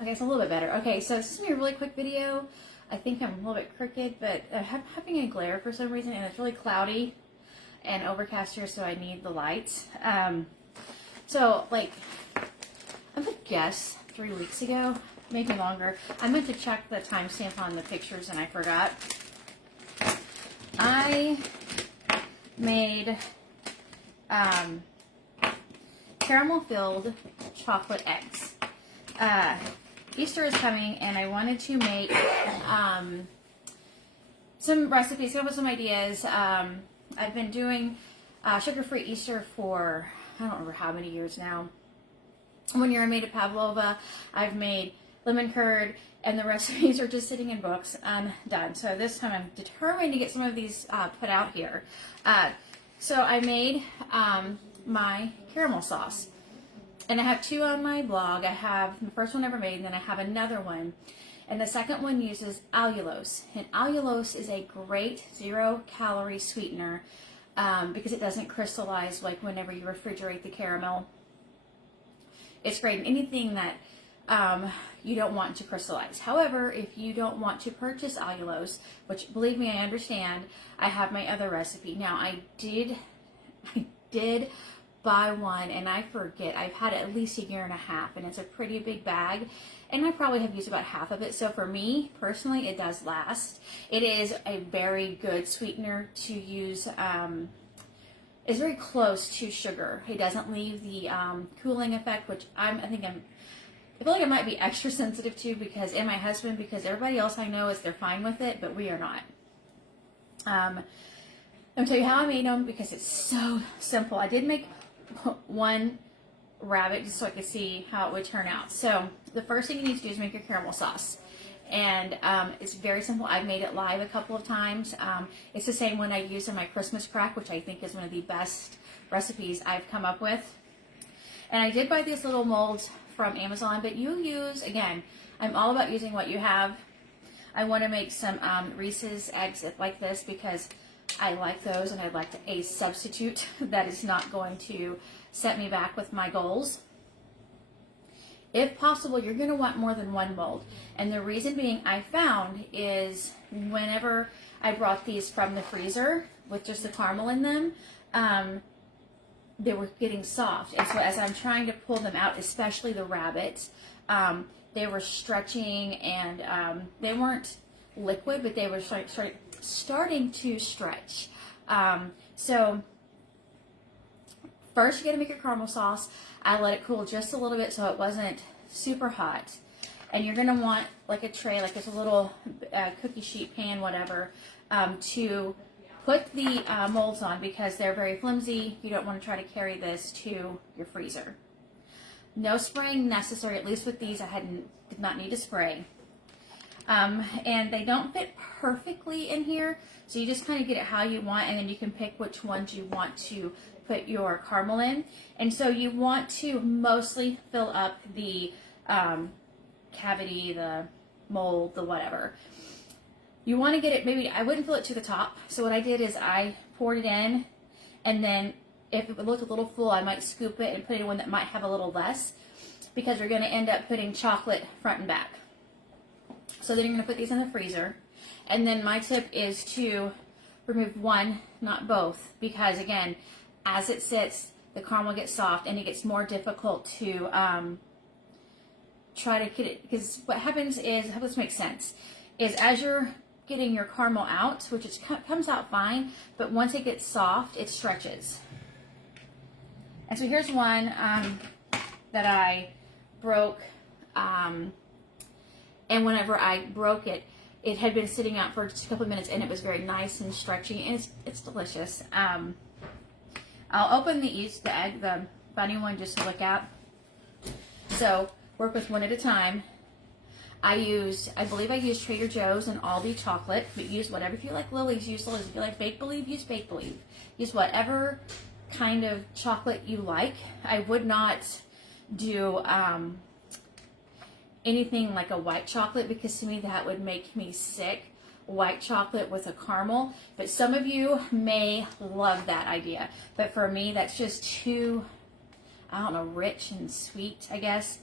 Okay, it's a little bit better. Okay, so this is gonna be a really quick video. I think I'm a little bit crooked, but I'm having a glare for some reason, and it's really cloudy and overcast here, so I need the light. So, like, I'm gonna guess 3 weeks ago, maybe longer. I meant to check the timestamp on the pictures, and I forgot. I made caramel-filled chocolate eggs. Easter is coming, and I wanted to make some recipes, come up with some ideas. I've been doing sugar-free Easter for, I don't remember how many years now. 1 year I made a pavlova, I've made lemon curd, and the recipes are just sitting in books undone. So this time I'm determined to get some of these put out here. So I made my caramel sauce. And I have 2 on my blog. I have the first one I ever made, and then I have another one. And the second one uses allulose. And allulose is a great 0-calorie sweetener because it doesn't crystallize like whenever you refrigerate the caramel. It's great in anything that you don't want to crystallize. However, if you don't want to purchase allulose, which believe me, I understand, I have my other recipe. Now, I did buy one, and I forget, I've had it at least 1.5 years, and it's a pretty big bag, and I probably have used about half of it. So for me personally, it does last. It is a very good sweetener to use. It's very close to sugar. It doesn't leave the cooling effect, which I feel like I might be extra sensitive to and my husband, because everybody else I know they're fine with it, but we are not. I'm gonna tell you how I made them because it's so simple. I did make one rabbit just so I could see how it would turn out. So the first thing you need to do is make your caramel sauce. And it's very simple. I've made it live a couple of times. It's the same one I use in my Christmas crack, which I think is one of the best recipes I've come up with. And I did buy these little molds from Amazon, but you use, again, I'm all about using what you have. I want to make some Reese's eggs like this because I like those, and I'd like a substitute that is not going to set me back with my goals. If possible, you're going to want more than 1 mold. And the reason being, I found, is whenever I brought these from the freezer with just the caramel in them, they were getting soft. And so as I'm trying to pull them out, especially the rabbits, they were stretching, and they weren't liquid, but they were starting to stretch. So first, you got to make your caramel sauce. I let it cool just a little bit so it wasn't super hot. And you're going to want like a tray, like it's a little cookie sheet pan, whatever, to put the molds on because they're very flimsy. You don't want to try to carry this to your freezer. No spraying necessary, at least with these I did not need to spray. And they don't fit perfectly in here, so you just kind of get it how you want, and then you can pick which ones you want to put your caramel in. And so you want to mostly fill up the cavity, the mold, the whatever. You want to get it, maybe, I wouldn't fill it to the top, so what I did is I poured it in, and then if it looked a little full, I might scoop it and put it in one that might have a little less, because you're going to end up putting chocolate front and back. So then you're going to put these in the freezer. And then my tip is to remove one, not both, because again, as it sits, the caramel gets soft and it gets more difficult to try to get it. Because what happens is, I hope this makes sense, is as you're getting your caramel out, which comes out fine, but once it gets soft, it stretches. And so here's one that I broke. And whenever I broke it, it had been sitting out for just a couple of minutes, and it was very nice and stretchy, and it's delicious. I'll open the bunny one just to look at. So work with one at a time. I believe I used Trader Joe's and Aldi chocolate, but use whatever. If you like Lily's, use Lily's. If you like Bake Believe, use Bake Believe. Use whatever kind of chocolate you like. I would not do anything like a white chocolate, because to me that would make me sick. White chocolate with a caramel, but some of you may love that idea, but for me that's just too, I don't know, rich and sweet, I guess.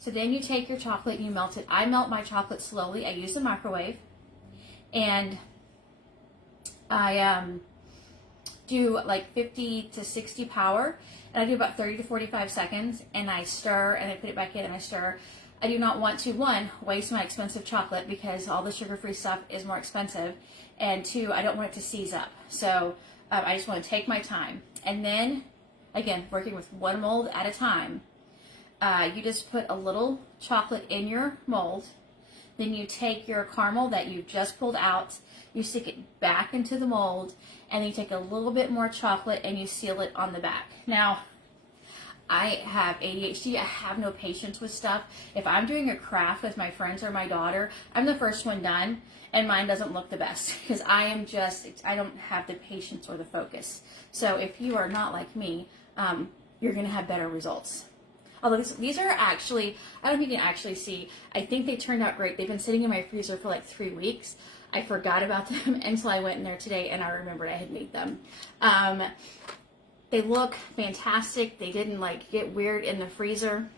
So then you take your chocolate and you melt it. I melt my chocolate slowly. I use the microwave, and I do like 50 to 60 power, and I do about 30 to 45 seconds, and I stir, and I put it back in, and I stir. I do not want to, one, waste my expensive chocolate because all the sugar-free stuff is more expensive, and two, I don't want it to seize up. So I just want to take my time. And then, again, working with one mold at a time, you just put a little chocolate in your mold. Then you take your caramel that you just pulled out, you stick it back into the mold, and then you take a little bit more chocolate and you seal it on the back. Now, I have ADHD. I have no patience with stuff. If I'm doing a craft with my friends or my daughter, I'm the first one done, and mine doesn't look the best because I don't have the patience or the focus. So if you are not like me, you're going to have better results. Although these are actually, I don't know if you can actually see, I think they turned out great. They've been sitting in my freezer for like 3 weeks. I forgot about them until I went in there today and I remembered I had made them. They look fantastic. They didn't like get weird in the freezer.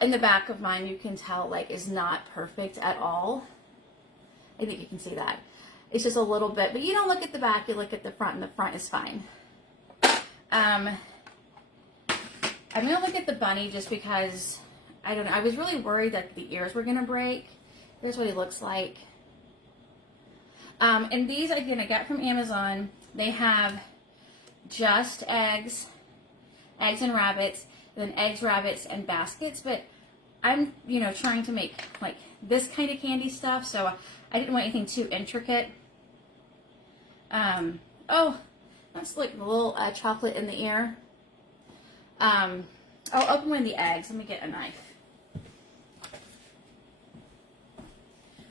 In the back of mine, you can tell like is not perfect at all. I think you can see that. It's just a little bit, but you don't look at the back, you look at the front, and the front is fine. I'm gonna look at the bunny just because, I don't know, I was really worried that the ears were gonna break. Here's what he looks like. And these, again, I got from Amazon. They have just eggs and rabbits, then eggs, rabbits, and baskets. But I'm, trying to make like this kind of candy stuff, so I didn't want anything too intricate. Oh, that's like a little chocolate in the ear. I'll open one of the eggs. Let me get a knife.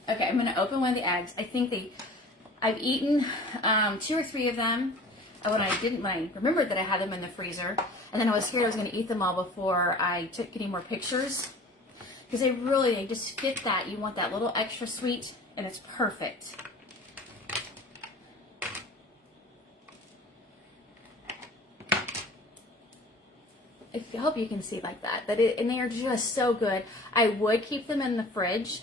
Okay, I'm going to open one of the eggs. I think I've eaten 2 or 3 of them when I remembered that I had them in the freezer. And then I was scared I was going to eat them all before I took any more pictures. Because they just fit that. You want that little extra sweet, and it's perfect. I hope you can see like that. And they are just so good. I would keep them in the fridge.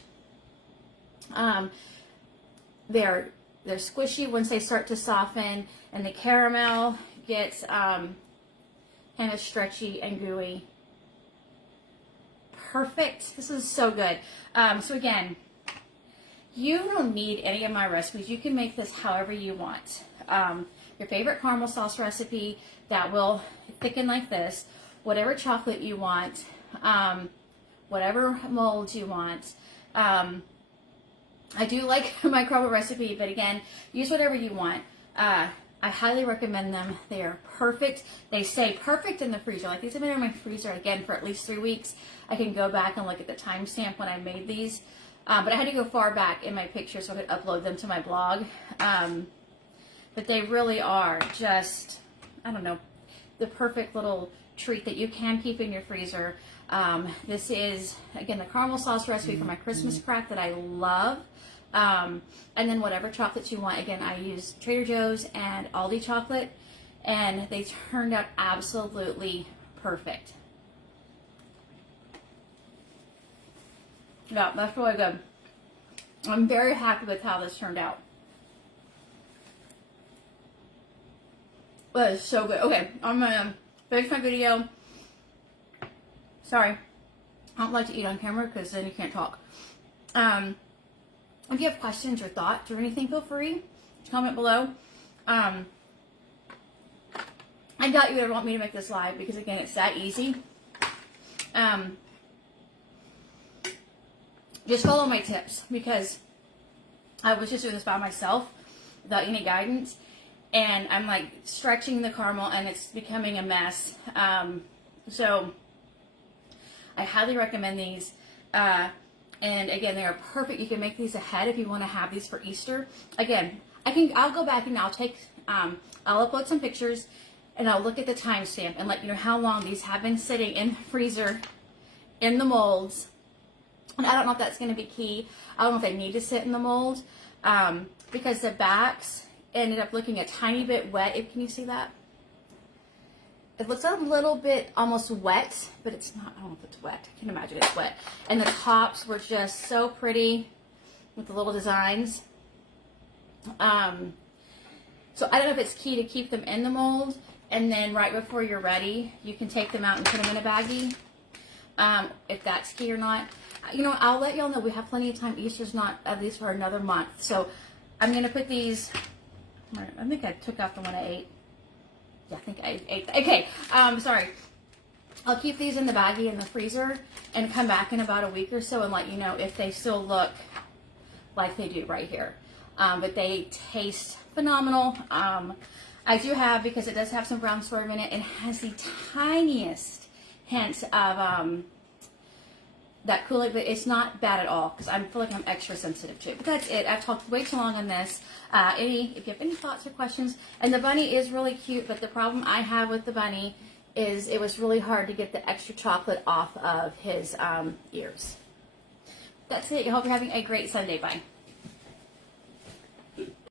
They're squishy once they start to soften, and the caramel gets kind of stretchy and gooey. Perfect. This is so good. So again, you don't need any of my recipes. You can make this however you want. Your favorite caramel sauce recipe that will thicken like this, whatever chocolate you want, whatever mold you want. I do like my caramel recipe, but again, use whatever you want. I highly recommend them. They are perfect. They stay perfect in the freezer. Like these have been in my freezer again for at least 3 weeks. I can go back and look at the timestamp when I made these. But I had to go far back in my pictures so I could upload them to my blog. But they really are just, I don't know, the perfect little treat that you can keep in your freezer. This is, again, the caramel sauce recipe for my Christmas crack that I love. And then whatever chocolates you want. Again, I use Trader Joe's and Aldi chocolate, and they turned out absolutely perfect. Yeah, that's really good. I'm very happy with how this turned out. That is so good. Okay, I'm gonna finish my video. Sorry, I don't like to eat on camera because then you can't talk. If you have questions or thoughts or anything, feel free to comment below. I doubt you would want me to make this live because, again, it's that easy. Just follow my tips because I was just doing this by myself without any guidance. And I'm like stretching the caramel and it's becoming a mess. So I highly recommend these. And again, they are perfect. You can make these ahead if you want to have these for Easter. Again, I'll go back and I'll upload some pictures and I'll look at the timestamp and let you know how long these have been sitting in the freezer in the molds. And I don't know if that's going to be key. I don't know if they need to sit in the mold because the backs ended up looking a tiny bit wet. Can you see that? it looks a little bit almost wet, but it's not. I don't know if it's wet. I can imagine it's wet. And the tops were just so pretty with the little designs. So I don't know if it's key to keep them in the mold, and then right before you're ready, you can take them out and put them in a baggie. If that's key or not. You know, I'll let y'all know. We have plenty of time. Easter's not at least for another month. So I'm going to put these. I think I took out the one I ate. Yeah, I think I ate that. Okay, sorry. I'll keep these in the baggie in the freezer and come back in about a week or so and let you know if they still look like they do right here. But they taste phenomenal. I do have, because it does have some brown sorghum in it, it has the tiniest hint of that Kool-Aid, but it's not bad at all because I feel like I'm extra sensitive to it. But that's it. I've talked way too long on this. If you have any thoughts or questions, and the bunny is really cute, but the problem I have with the bunny is it was really hard to get the extra chocolate off of his ears. That's it. I hope you're having a great Sunday. Bye.